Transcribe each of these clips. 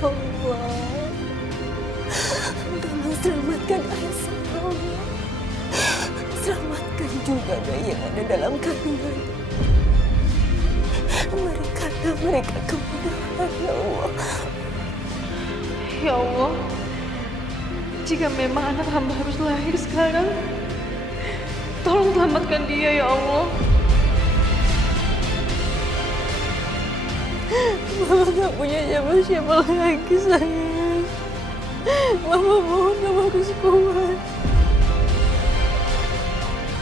Allah, tolong selamatkan Aisyah, ya Allah. Selamatkan juga bayi yang ada dalam kandungan. Berikanlah mereka kemudahan, ya Allah. Ya Allah, jika memang anak hamba harus lahir sekarang, tolong selamatkan dia ya Allah. Mama gak punya siapa-siapa lagi, sayang. Mama mohon kamu harus kuat.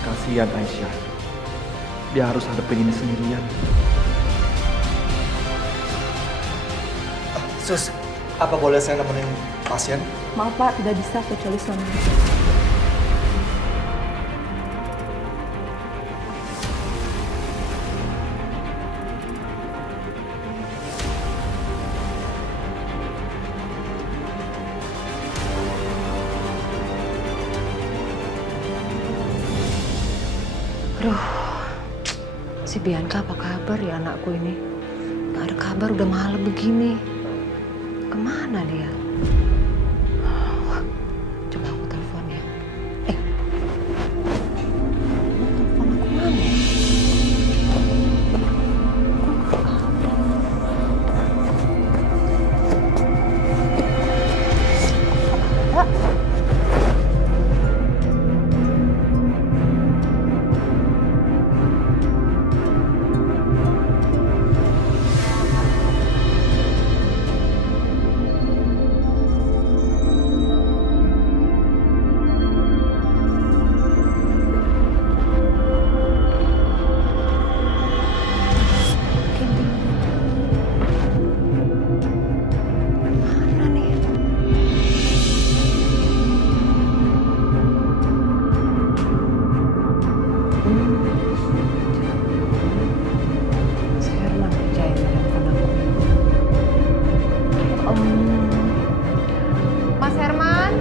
Kasihan Aisyah. Dia harus hadapin ini sendirian. Sus, apa boleh saya nemenin pasien? Maaf Pak, tidak bisa kecuali suami. Aduh, si Bianca apa kabar ya anakku ini? Gak ada kabar udah malam begini. Kemana dia? Wah, coba aku telepon ya. Telepon aku mana ya? Mas Herman?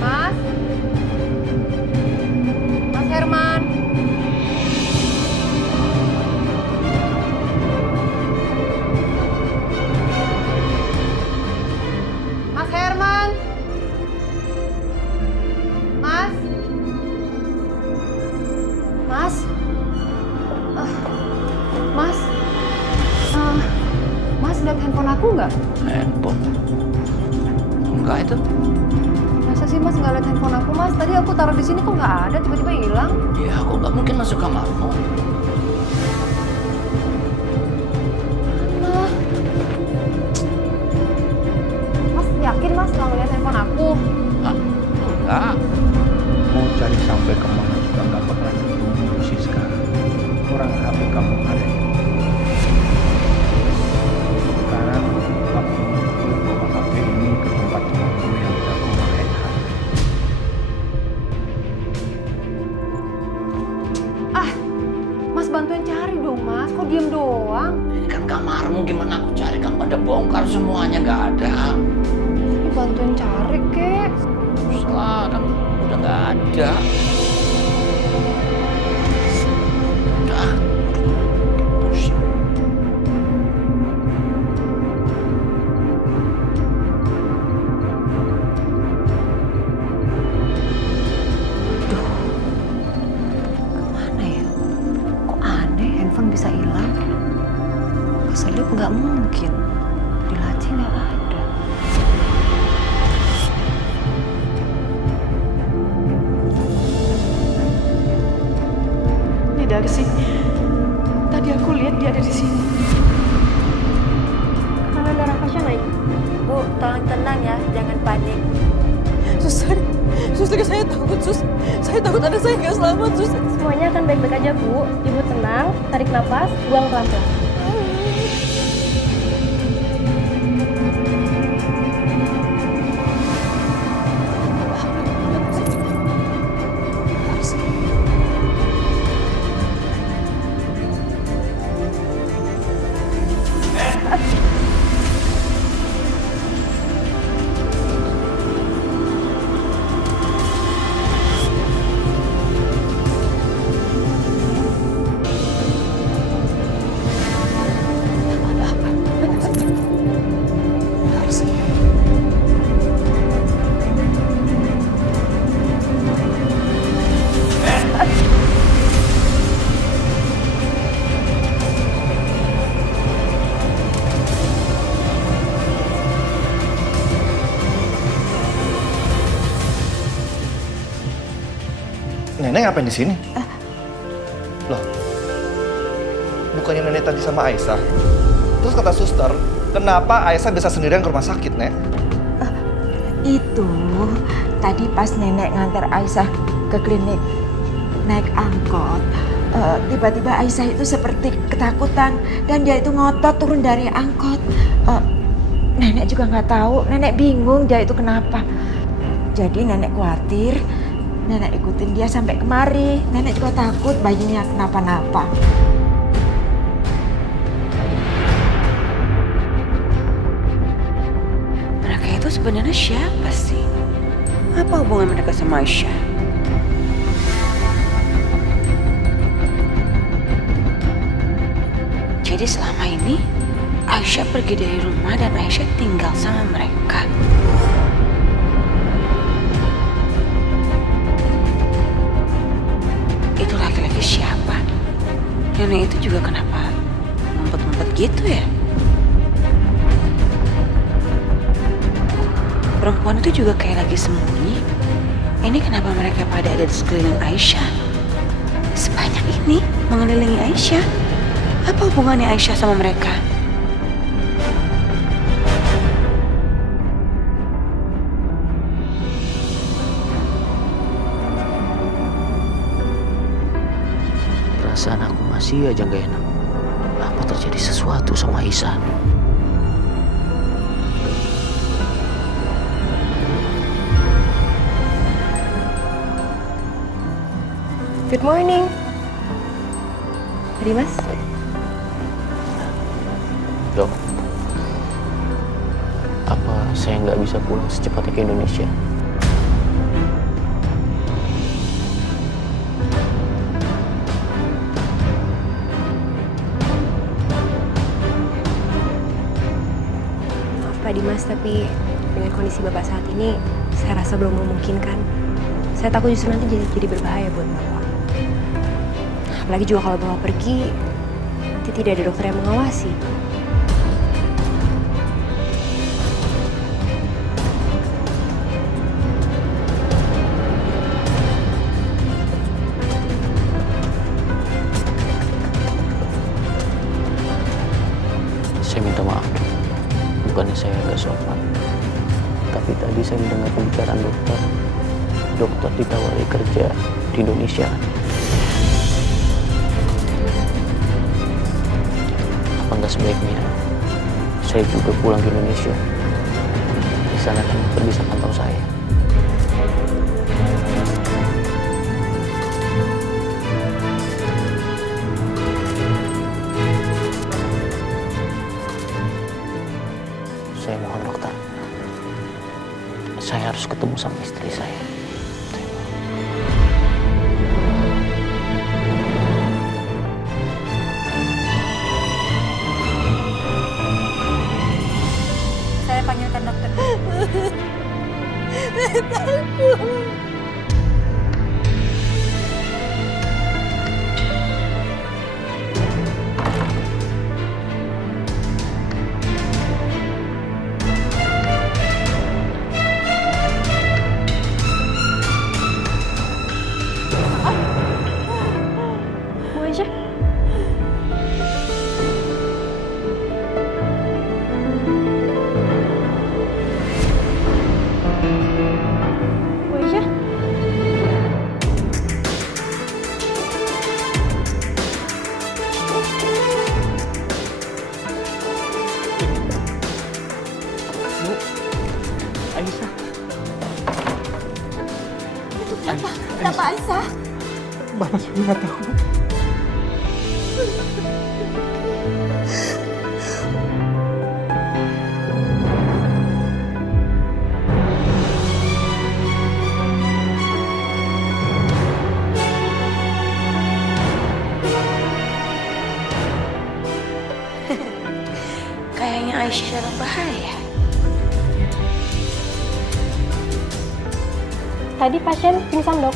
Mas? Mas Herman? Mas Herman? Mas? Mas? Mas? Mas lihat handphone aku nggak? Handphone? Enggak itu. Masa sih Mas nggak lihat handphone aku Mas? Tadi aku taruh di sini kok nggak ada, tiba-tiba hilang. Ya aku nggak mungkin masuk kamarmu. Mana? Mas yakin Mas nggak ngeliat handphone aku? Hah? Enggak. Mau cari sampai kemana juga nggak bakal ketemu Siska. Orang HP kamu ada. Sekarang waktunya gue bawa HP ini ke tempat teman gue yang jago main HP. Mas bantuin cari dong Mas, kok diem doang? Ini kan kamarmu, gimana aku cari? Kan pada bongkar semuanya, nggak ada. Bantuin cari kek. Salah, kan udah nggak ada. Udah. Pusing. Kemana ya? Kok aneh handphone bisa hilang? Keselip nggak mungkin. Di laci nggak ada. Ini dari sini. Tadi aku lihat dia ada di sini. Tekanan darah pasien naik. Bu, tolong tenang ya, jangan panik. Sus, saya takut, Sus. Saya takut anak saya nggak selamat, Sus. Semuanya akan baik-baik aja, Bu. Ibu tenang, tarik nafas, buang pelan-pelan. ngapain di sini? Loh, bukannya nenek tadi sama Aisyah? Terus kata suster, kenapa Aisyah bisa sendirian ke rumah sakit, Nek? Itu tadi pas nenek ngantar Aisyah ke klinik naik angkot, tiba-tiba Aisyah itu seperti ketakutan dan dia itu ngotot turun dari angkot. Nenek juga nggak tahu, nenek bingung dia itu kenapa. Jadi nenek khawatir, nenek ikutin dia sampai kemari. Nenek juga takut bayinya kenapa-napa. Mereka itu sebenarnya siapa sih? Apa hubungan mereka sama Aisyah? Jadi selama ini Aisyah pergi dari rumah dan Aisyah tinggal sama mereka. Itu laki-laki siapa? Nenek itu juga kenapa ngumpet-ngumpet gitu ya? Perempuan itu juga kayak lagi sembunyi. Ini kenapa mereka pada ada di sekeliling Aisyah? Sebanyak ini mengelilingi Aisyah. Apa hubungannya Aisyah sama mereka? Perasaan aku masih aja gak enak. Apa terjadi sesuatu sama Aisyah? Good morning. Tadi Mas? Dok, apa saya nggak bisa pulang secepatnya ke Indonesia? Maaf Pak Dimas, tapi dengan kondisi Bapak saat ini, saya rasa belum memungkinkan. Saya takut justru nanti jadi berbahaya buat Bapak. Apalagi juga kalau Bapak pergi, nanti tidak ada dokter yang mengawasi. Saya minta maaf, Dok. Bukannya saya nggak sopan. Tapi tadi saya mendengar pembicaraan dokter. Dokter ditawari kerja di Indonesia. Apa nggak sebaiknya saya juga pulang ke Indonesia? Di sana kan dokter bisa pantau saya. Saya mohon dokter, saya harus ketemu sama istri saya. Saya panggilkan dokter. Saya takut. Bu Aisyah? Bu Aisyah? Aisyah. Kenapa Aisyah? Bapak juga nggak tahu. Kayaknya Aisyah dalam bahaya. Tadi pasien pingsan, Dok.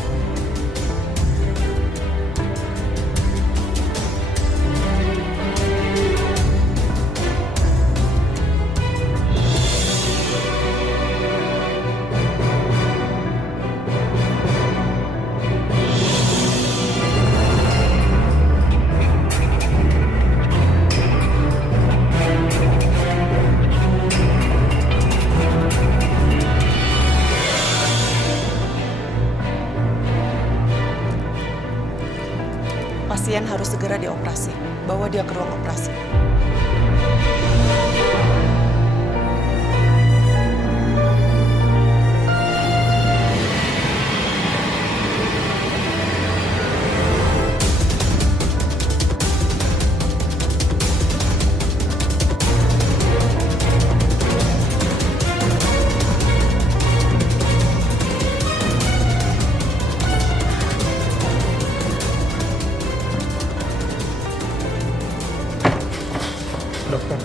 Pasien harus segera dioperasi. Bawa dia ke ruang operasi. Dokter,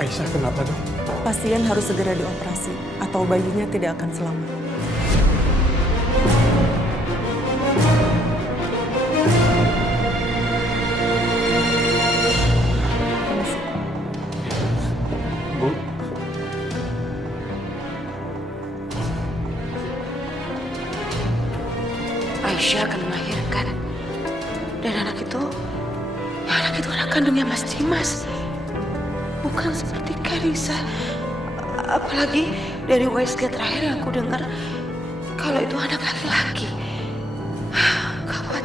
Aisyah kenapa dok? Pasien harus segera dioperasi atau bayinya tidak akan selamat. Bu, Aisyah akan melahirkan. Dan anak itu anak kandungnya Mas Dimas. Bukan seperti Karissa. Apalagi dari USG terakhir yang aku dengar kalau itu anak laki-laki. Gawat.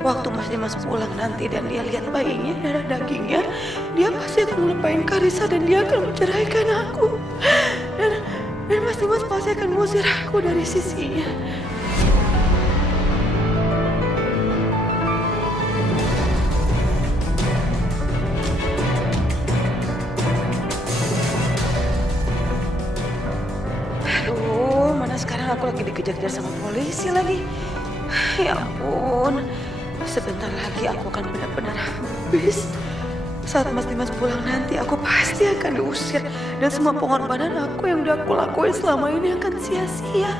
Waktu Mas Dimas pulang nanti dan dia lihat bayinya, darah dagingnya, dia pasti akan melupain Karissa dan dia akan menceraikan aku. Dan Mas Dimas pasti akan mengusir aku dari sisinya. Sekarang aku lagi dikejar-kejar sama polisi lagi. Ya ampun, sebentar lagi aku akan benar-benar habis. Saat Mas Dimas pulang nanti aku pasti akan diusir. Dan semua pengorbanan aku yang udah aku lakuin selama ini akan sia-sia.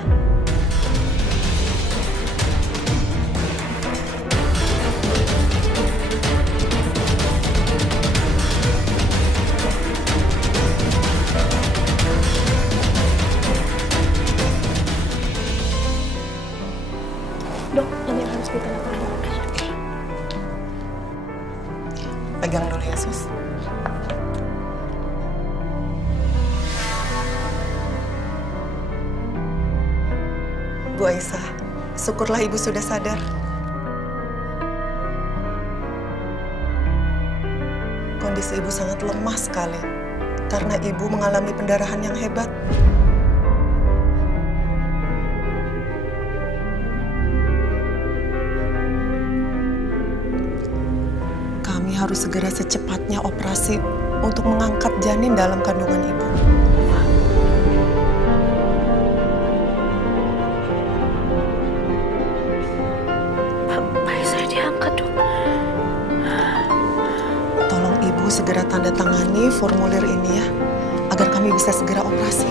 Dok, ini harus kita lakukan. Pegang dulu ya, Sus. Bu Aisyah, syukurlah Ibu sudah sadar. Kondisi Ibu sangat lemah sekali karena Ibu mengalami pendarahan yang hebat. Kami harus segera secepatnya operasi untuk mengangkat janin dalam kandungan Ibu. Bayi saya diangkat, Dok. Tolong Ibu segera tanda tangani formulir ini ya, agar kami bisa segera operasi.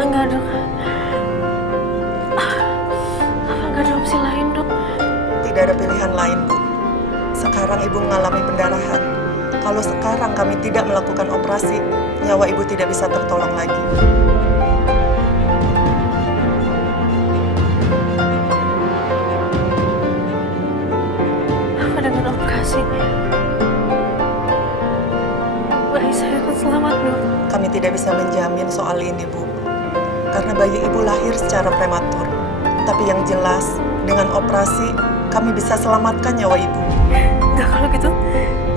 Enggak, Dok. Apa enggak ada opsi lain, Dok? Tidak ada pilihan lain, Bu. Sekarang Ibu mengalami pendarahan. Kalau sekarang kami tidak melakukan operasi, nyawa Ibu tidak bisa tertolong lagi. Apa dengan operasi? Bayi saya akan selamat, Dok. Kami tidak bisa menjamin soal ini, Bu. Karena bayi Ibu lahir secara prematur. Tapi yang jelas, dengan operasi, kami bisa selamatkan nyawa Ibu. Enggak,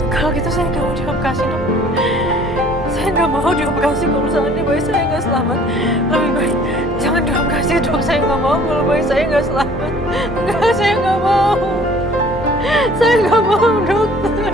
kalau gitu saya nggak mau dioperasi, Dok. Saya nggak mau dioperasi kalau seandainya bayi saya nggak selamat. Lebih baik jangan dioperasi, Dok. Saya nggak mau kalau bayi saya nggak selamat. Enggak, saya nggak mau. Saya nggak mau, Dokter.